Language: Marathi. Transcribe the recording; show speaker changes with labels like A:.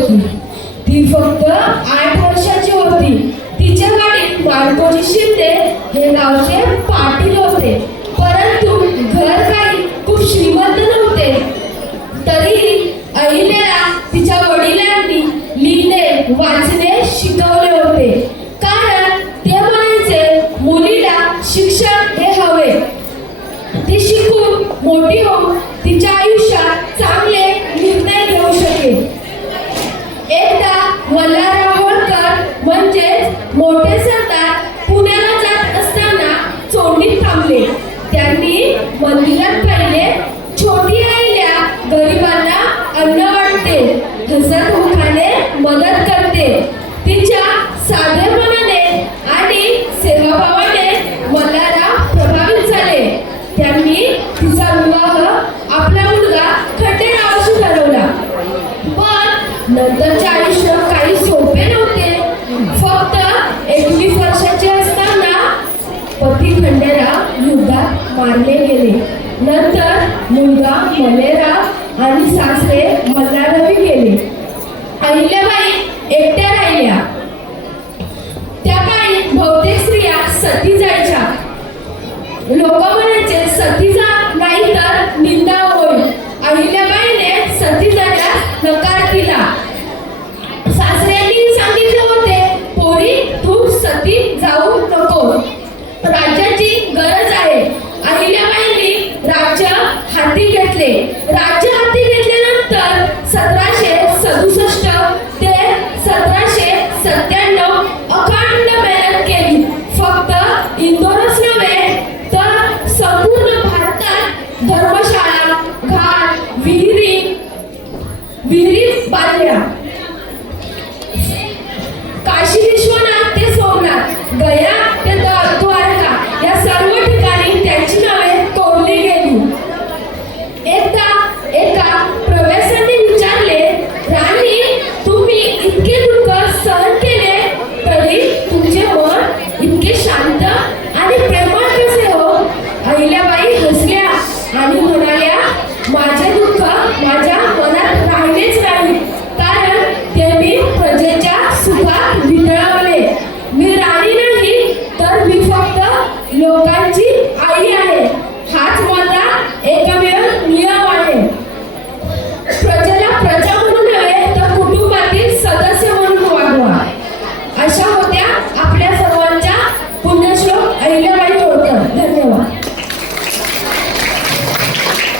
A: होती. ती फक्त आठ वर्षाची होती. तिच्या गाडीत बाळकोजी शिंदे हे गावचे पाटील होते. परंतु घर काही खूप श्रीमंत नव्हते. तरी अहिल्याला तिच्या वडिलांनी लिहिणे वाचणे शिकवले होते. कारण ते म्हणायचे मुलीला शिक्षण हे हवे. ती शिकून मोठी होऊन तिच्या आयुष्यात चांगले नंतरचे आयुष्य काही सोपे नव्हते. फक्त एकवीस वर्षाचे असताना पती खंडेरा युद्धात मारले गेले. नंतर मुलगा मलेरा आणि सासरे मल्हाररावी गेले. अहिल्याबाई एकट्या राहिल्या. त्या काळी बहुतेक स्त्रिया सती जायच्या. लोक म्हणायचे सती जा नाही तर निंदा होईल. अहिल्याबाई विहिरी बांधल्या. काशी विश्वनाथ ते सोमनाथ गया ते द्वारका या सर्व ठिकाणी त्यांची नावे कोरली गेली. एकदा एका प्रवाशाने विचारले राणी तुम्ही इतके दुःख सहन केले तरी तुमचे मन इतके शांत आणि प्रेमळ कसे हो? अहिल्याबाई हसल्या आणि म्हणाल्या माझे दुःख माझ्या